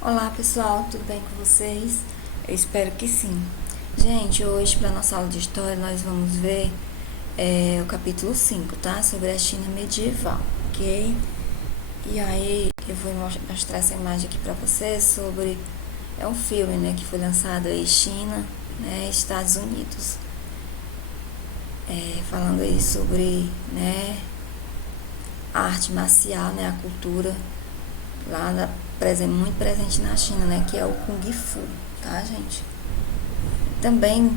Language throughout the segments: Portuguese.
Olá pessoal, tudo bem com vocês? Eu espero que sim. Gente, hoje para nossa aula de história nós vamos ver o capítulo 5, tá? Sobre a China medieval, ok? E aí eu vou mostrar essa imagem aqui para vocês sobre um filme, né, que foi lançado aí China, né, Estados Unidos, falando aí sobre, né, a arte marcial, né, a cultura muito presente na China, né, que é o Kung Fu, tá, gente? Também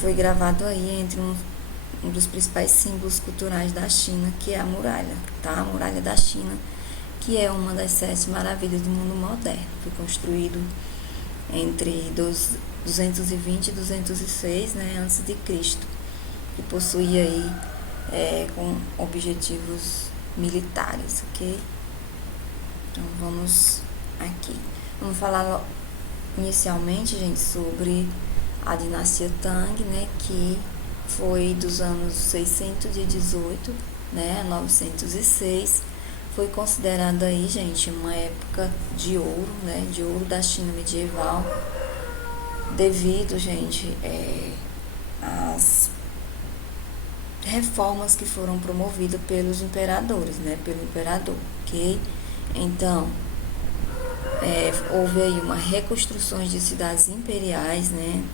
foi gravado aí entre um dos principais símbolos culturais da China, que é a muralha, tá? A muralha da China, que é uma das 7 maravilhas do mundo moderno. Foi construído entre 220 e 206, né, antes de Cristo, e possui aí com objetivos militares, ok? Então vamos aqui. Vamos falar inicialmente, gente, sobre a dinastia Tang, né, que foi dos anos 618, né, a 906. Foi considerada aí, gente, uma época de ouro, né, de ouro da China medieval, devido, gente, às reformas que foram promovidas pelos imperadores, né, pelo imperador, ok? Então, houve aí uma reconstrução de cidades imperiais, né?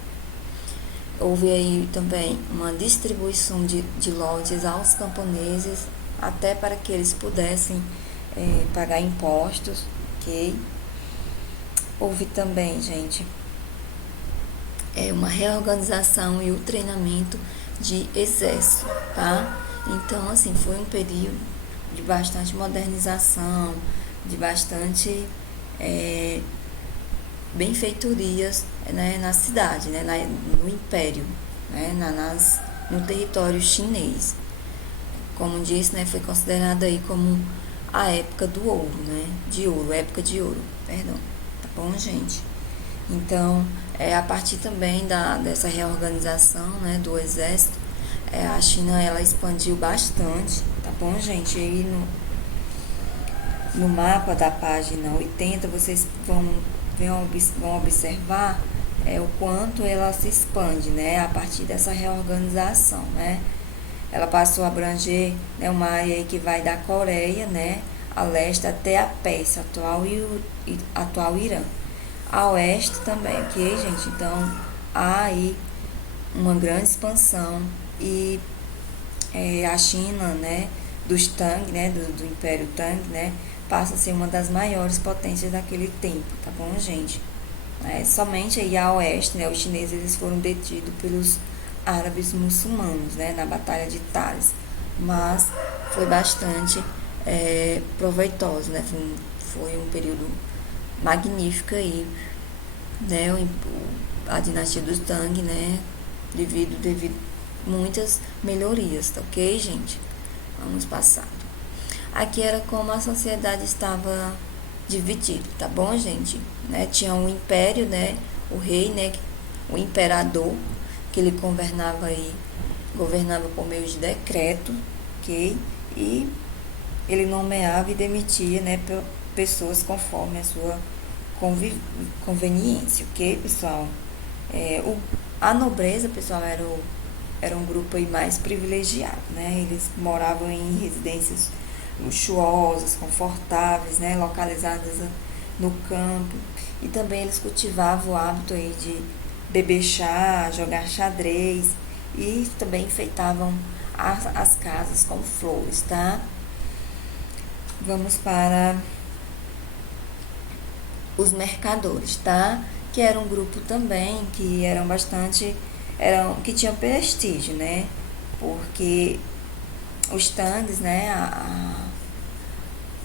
Houve aí também uma distribuição de lotes aos camponeses, até para que eles pudessem pagar impostos, ok? Houve também, gente, uma reorganização e o treinamento de exército, tá? Então, assim, foi um período de bastante modernização, de bastante benfeitorias, né, na cidade, né, no império, né, no território chinês. Como disse, né, foi considerada aí como a época do ouro, né, de ouro, época de ouro, perdão, tá bom, gente? Então, a partir também dessa reorganização, né, do exército, a China ela expandiu bastante, tá bom, gente? E aí no mapa da página 80 vocês vão observar o quanto ela se expande, né, a partir dessa reorganização, né? Ela passou a abranger, né, uma área que vai da Coreia, né, a leste até a Pérsia, atual Irã. A oeste também, ok, gente? Então, há aí uma grande expansão e a China, né, dos Tang, né, do Império Tang, né, passa a ser uma das maiores potências daquele tempo, tá bom, gente? Somente aí a oeste, né, os chineses eles foram detidos pelos árabes muçulmanos, né, na Batalha de Talis, mas foi bastante proveitoso, né, foi um período magnífico aí, né, a dinastia dos Tang, né, devido muitas melhorias, tá ok, gente? Vamos passar. Aqui era como a sociedade estava dividida, tá bom, gente? Né? Tinha um império, né? O rei, né? O imperador, que ele governava por meio de decreto, ok? E ele nomeava e demitia, né? Pessoas conforme a sua conveniência, ok, pessoal? A nobreza, pessoal, era um grupo aí mais privilegiado, né? Eles moravam em residências luxuosas, confortáveis, né? Localizadas no campo. E também eles cultivavam o hábito aí de beber chá, jogar xadrez e também enfeitavam as casas com flores, tá? Vamos para os mercadores, tá? Que era um grupo também que que tinham prestígio, né? Porque os Tangs, né?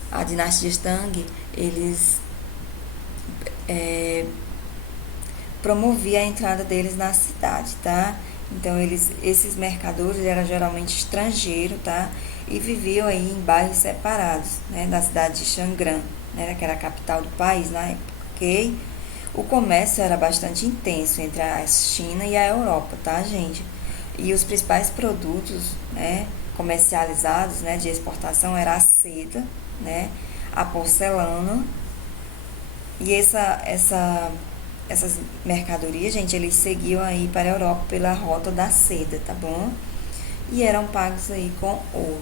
A dinastia Tang, eles promovia a entrada deles na cidade, tá? Então esses mercadores eram geralmente estrangeiros, tá? E viviam aí em bairros separados, né? Da cidade de Xangran, né? Que era a capital do país na época, ok? O comércio era bastante intenso entre a China e a Europa, tá, gente? E os principais produtos, né, comercializados, né, de exportação era a seda, né, a porcelana E essas mercadorias, gente, eles seguiam aí para a Europa pela rota da seda, tá bom? E eram pagos aí com ouro.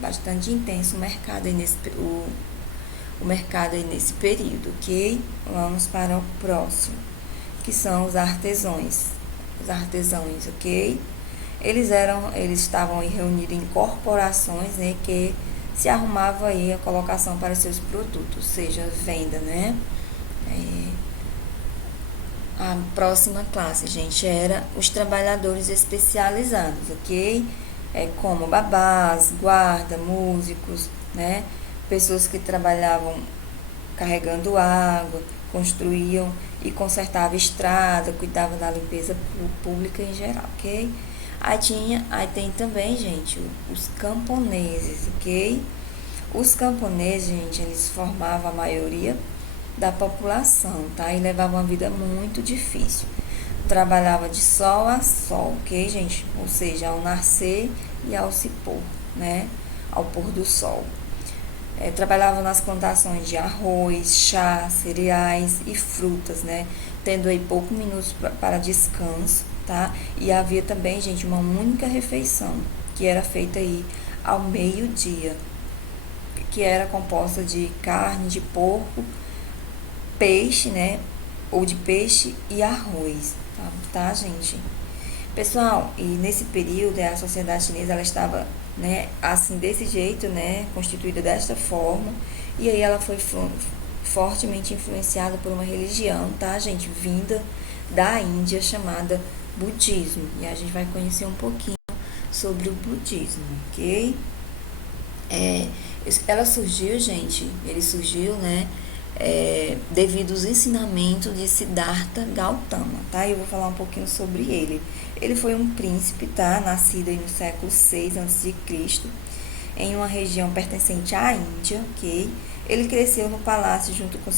Bastante intenso o mercado aí o mercado aí nesse período, ok? Vamos para o próximo, que são os artesãos. Os artesãos, ok? Eles estavam aí reunidos em corporações, né, que se arrumava aí a colocação para seus produtos, seja venda, né? A próxima classe, gente, era os trabalhadores especializados, ok? Como babás, guarda, músicos, né? Pessoas que trabalhavam carregando água, construíam e consertavam estrada, cuidavam da limpeza pública em geral, ok? Aí tem também, gente, os camponeses, ok? Os camponeses, gente, eles formavam a maioria da população, tá? E levavam uma vida muito difícil. Trabalhava de sol a sol, ok, gente? Ou seja, ao nascer e ao se pôr, né? Ao pôr do sol. Trabalhava nas plantações de arroz, chá, cereais e frutas, né? Tendo aí poucos minutos para descanso, tá? E havia também, gente, uma única refeição, que era feita aí ao meio-dia, que era composta de carne de porco, peixe, né? Ou de peixe e arroz, tá, gente? Pessoal, e nesse período a sociedade chinesa ela estava, né, assim desse jeito, né, constituída desta forma, e aí ela foi fortemente influenciada por uma religião, tá, gente, vinda da Índia chamada budismo. E a gente vai conhecer um pouquinho sobre o budismo, ok? Ela surgiu, gente, ele surgiu, né, devido aos ensinamentos de Siddhartha Gautama, tá? Eu vou falar um pouquinho sobre ele. Ele foi um príncipe, tá? Nascido aí no século 6 a.C., em uma região pertencente à Índia, ok? Ele cresceu no palácio junto com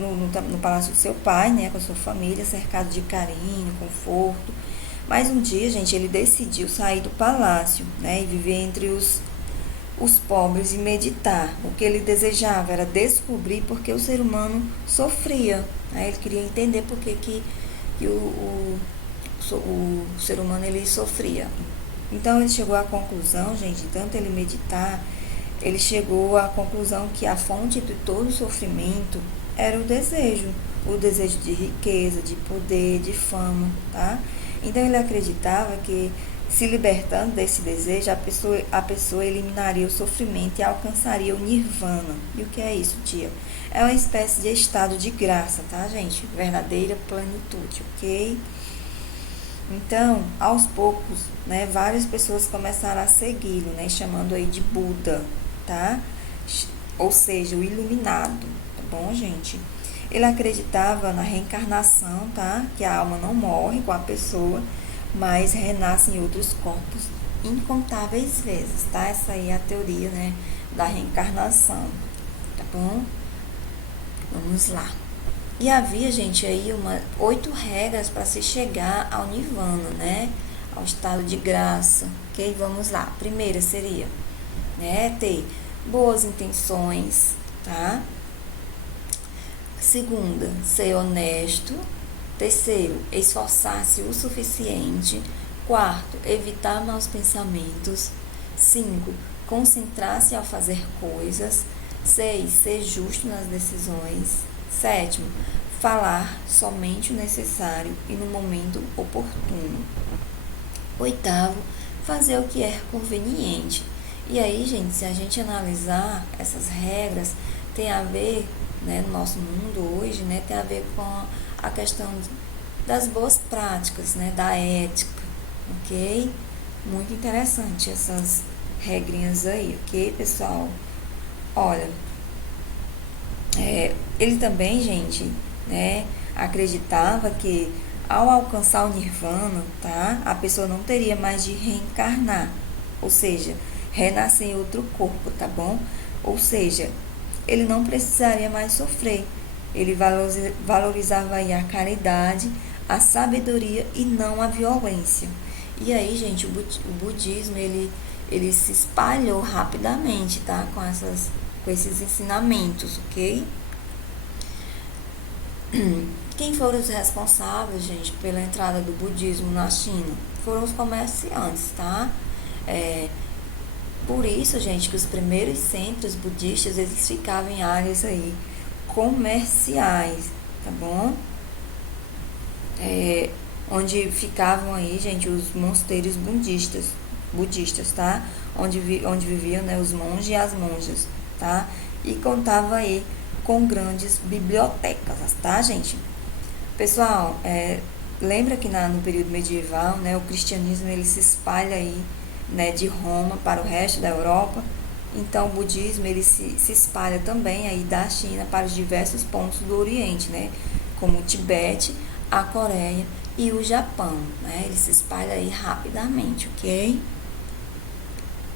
no palácio do seu pai, né? Com a sua família, cercado de carinho, conforto. Mas um dia, gente, ele decidiu sair do palácio, né? E viver entre os pobres e meditar. O que ele desejava era descobrir por que o ser humano sofria. Aí ele queria entender por que o ser humano ele sofria. Então ele chegou à conclusão, gente, de tanto ele meditar, ele chegou à conclusão que a fonte de todo o sofrimento era o desejo de riqueza, de poder, de fama, tá? Então ele acreditava que se libertando desse desejo, a pessoa eliminaria o sofrimento e alcançaria o nirvana. E o que é isso, tia? É uma espécie de estado de graça, tá, gente? Verdadeira plenitude, ok? Então, aos poucos, né, várias pessoas começaram a segui-lo, né, chamando aí de Buda, tá? Ou seja, o iluminado, tá bom, gente? Ele acreditava na reencarnação, tá? Que a alma não morre com a pessoa, mas renasce em outros corpos incontáveis vezes, tá? Essa aí é a teoria, né, da reencarnação, tá bom? Vamos lá. E havia, gente, aí 8 regras para se chegar ao nirvana, né? Ao estado de graça, ok? Vamos lá. A primeira seria, né, ter boas intenções, tá? Segunda, ser honesto. Terceiro, esforçar-se o suficiente. Quarto, evitar maus pensamentos. 5, concentrar-se ao fazer coisas. 6, ser justo nas decisões. 7, falar somente o necessário e no momento oportuno. 8, fazer o que é conveniente. E aí, gente, se a gente analisar essas regras, tem a ver, né, no nosso mundo hoje, né, tem a ver com a questão das boas práticas, né, da ética, ok? Muito interessante essas regrinhas aí, ok, pessoal? Olha, ele também, gente, né, acreditava que ao alcançar o nirvana, tá, a pessoa não teria mais de reencarnar, ou seja, renascer em outro corpo, tá bom? Ou seja, ele não precisaria mais sofrer. Ele valorizava aí a caridade, a sabedoria e não a violência. E aí, gente, o budismo, ele se espalhou rapidamente, tá? Com esses ensinamentos, ok? Quem foram os responsáveis, gente, pela entrada do budismo na China? Foram os comerciantes, tá? É, por isso, gente, que os primeiros centros budistas, eles ficavam em áreas aí comerciais, tá bom? Onde ficavam aí, gente, os mosteiros budistas, tá? Onde viviam, né, os monges e as monjas, tá? E contava aí com grandes bibliotecas, tá, gente? Pessoal, lembra que no período medieval, né, o cristianismo ele se espalha aí, né, de Roma para o resto da Europa. Então, o budismo ele se espalha também aí da China para os diversos pontos do Oriente, né, como o Tibete, a Coreia e o Japão, né? Ele se espalha aí rapidamente, ok?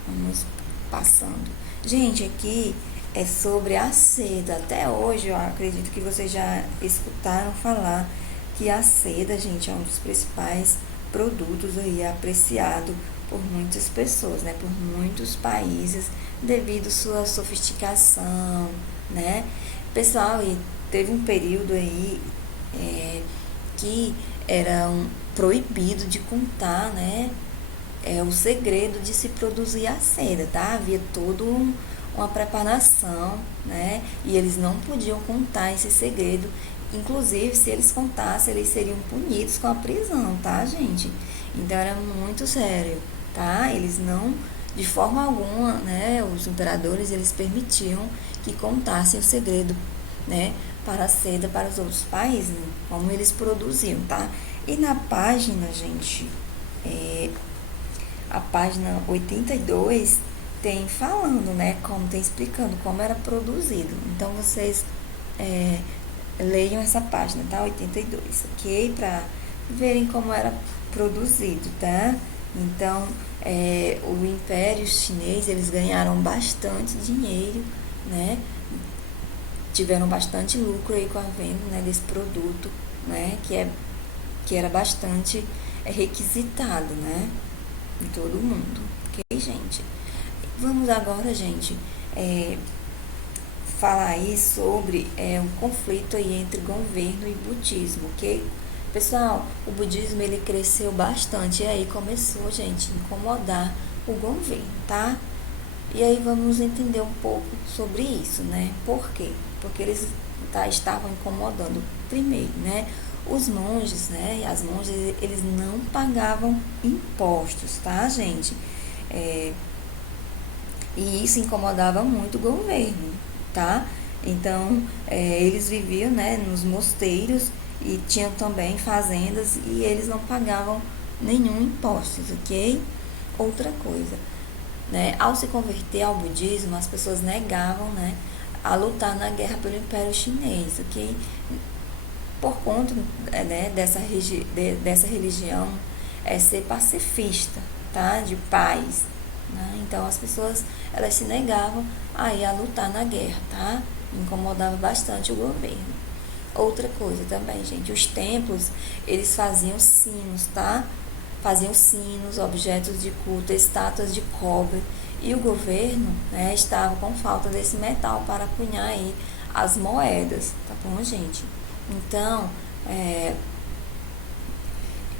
Vamos passando. Gente, aqui é sobre a seda. Até hoje eu acredito que vocês já escutaram falar que a seda, gente, é um dos principais produtos aí apreciado por muitas pessoas, né? Por muitos países, devido à sua sofisticação, né? Pessoal, e teve um período aí que era proibido de contar, né? O segredo de se produzir a seda, tá? Havia toda uma preparação, né? E eles não podiam contar esse segredo. Inclusive, se eles contassem, eles seriam punidos com a prisão, tá, gente? Então era muito sério, tá? Eles não, de forma alguma, né? Os imperadores, eles permitiam que contassem o segredo, né? Para a seda para os outros países, né? Como eles produziam, tá? E na página, gente, a página 82 tem falando, né, como tem explicando como era produzido. Então vocês leiam essa página, tá? 82, ok? Para verem como era produzido, tá? Então, o Império Chinês, eles ganharam bastante dinheiro, né? Tiveram bastante lucro aí com a venda, né, desse produto, né? Que era bastante requisitado, né? Em todo mundo, ok, gente? Vamos agora, gente, falar aí sobre um conflito aí entre governo e budismo, ok? Pessoal, o budismo ele cresceu bastante e aí começou, gente, a incomodar o governo, tá? E aí vamos entender um pouco sobre isso, né? Por quê? Porque eles estavam incomodando. Primeiro, né? Os monges, né? E as monjas, eles não pagavam impostos, tá, gente? E isso incomodava muito o governo, tá? Então, eles viviam, né, nos mosteiros e tinham também fazendas e eles não pagavam nenhum imposto, ok? Outra coisa, né? Ao se converter ao budismo, as pessoas negavam, né, a lutar na guerra pelo Império Chinês, ok? Por conta, né, dessa religião ser pacifista, tá? De paz, né? Então as pessoas elas se negavam aí a lutar na guerra, tá? Incomodava bastante o governo. Outra coisa também, gente, os templos eles faziam sinos, tá? Faziam sinos, objetos de culto, estátuas de cobre. E o governo, né, estava com falta desse metal para cunhar aí as moedas, tá bom, gente? Então,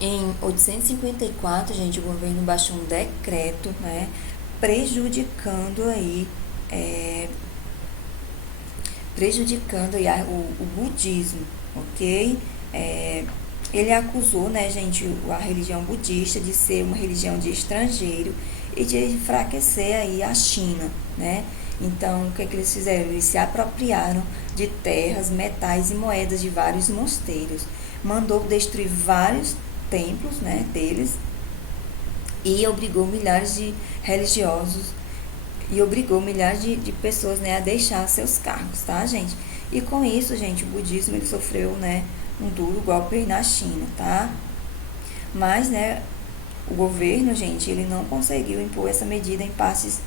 em 854, gente, o governo baixou um decreto, né, prejudicando aí, o budismo, ok? Ele acusou, né, gente, a religião budista de ser uma religião de estrangeiro e de enfraquecer aí a China, né? Então, o que eles fizeram? Eles se apropriaram de terras, metais e moedas de vários mosteiros. Mandou destruir vários templos, né, deles e obrigou milhares de religiosos e obrigou milhares de pessoas, né, a deixar seus cargos, tá, gente? E com isso, gente, o budismo ele sofreu, né, um duro golpe aí na China, tá? Mas, né, o governo, gente, ele não conseguiu impor essa medida em partes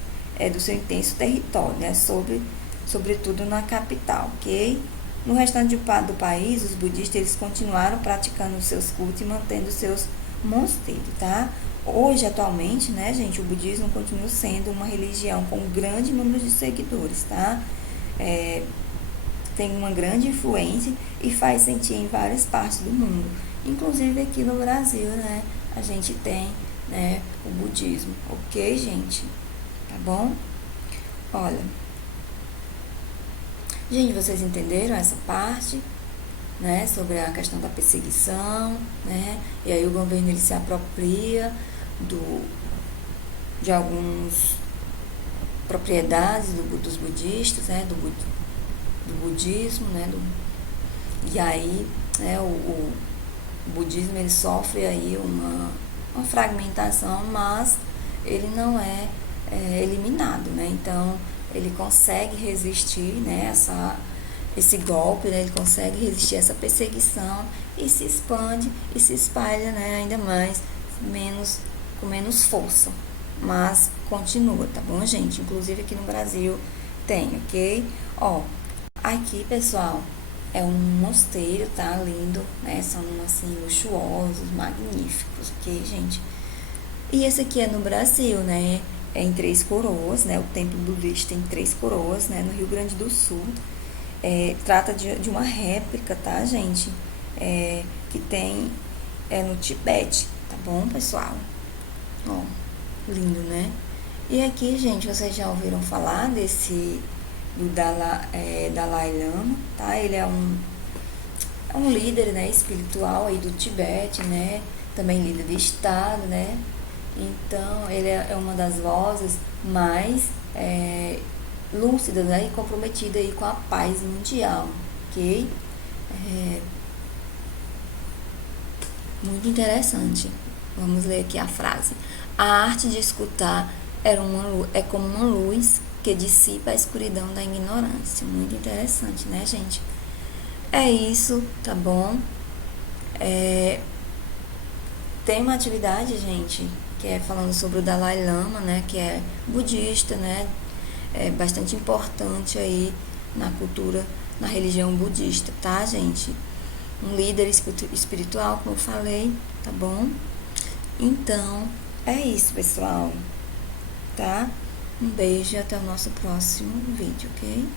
do seu intenso território, né, sobretudo na capital, ok? No restante do país, os budistas eles continuaram praticando os seus cultos e mantendo seus mosteiros, tá? Hoje, atualmente, né, gente, o budismo continua sendo uma religião com um grande número de seguidores, tá? tem uma grande influência e faz sentir em várias partes do mundo. Inclusive aqui no Brasil, né, a gente tem, né, o budismo, ok, gente? Tá bom? Olha, gente, vocês entenderam essa parte, né, sobre a questão da perseguição, né? E aí o governo ele se apropria de algumas propriedades dos budistas, né, do budismo, né, e aí, né, o budismo ele sofre aí uma fragmentação, mas ele não é, eliminado, né? Então ele consegue resistir, né, esse golpe, né? Ele consegue resistir a essa perseguição e se expande e se espalha, né, ainda mais, com menos força, mas continua, tá bom, gente? Inclusive aqui no Brasil tem, ok? Ó, aqui, pessoal, é um mosteiro, tá? Lindo, né? São, assim, luxuosos, magníficos, ok, gente? E esse aqui é no Brasil, né? É em Três Coroas, né? O templo budista em Três Coroas, né? No Rio Grande do Sul. Trata de uma réplica, tá, gente? Que tem no Tibete, tá bom, pessoal? Ó, lindo, né? E aqui, gente, vocês já ouviram falar do Dalai Lama, tá? Ele é um líder, né, espiritual aí do Tibete, né? Também líder de Estado, né? Então, ele é uma das vozes mais lúcidas, né, e comprometida aí com a paz mundial, ok? Muito interessante. Vamos ler aqui a frase. A arte de escutar é como uma luz que dissipa a escuridão da ignorância. Muito interessante, né, gente? É isso, tá bom? Tem uma atividade, gente, que é falando sobre o Dalai Lama, né, que é budista, né, é bastante importante aí na cultura, na religião budista, tá, gente? Um líder espiritual, como eu falei, tá bom? Então, é isso, pessoal, tá? Um beijo e até o nosso próximo vídeo, ok?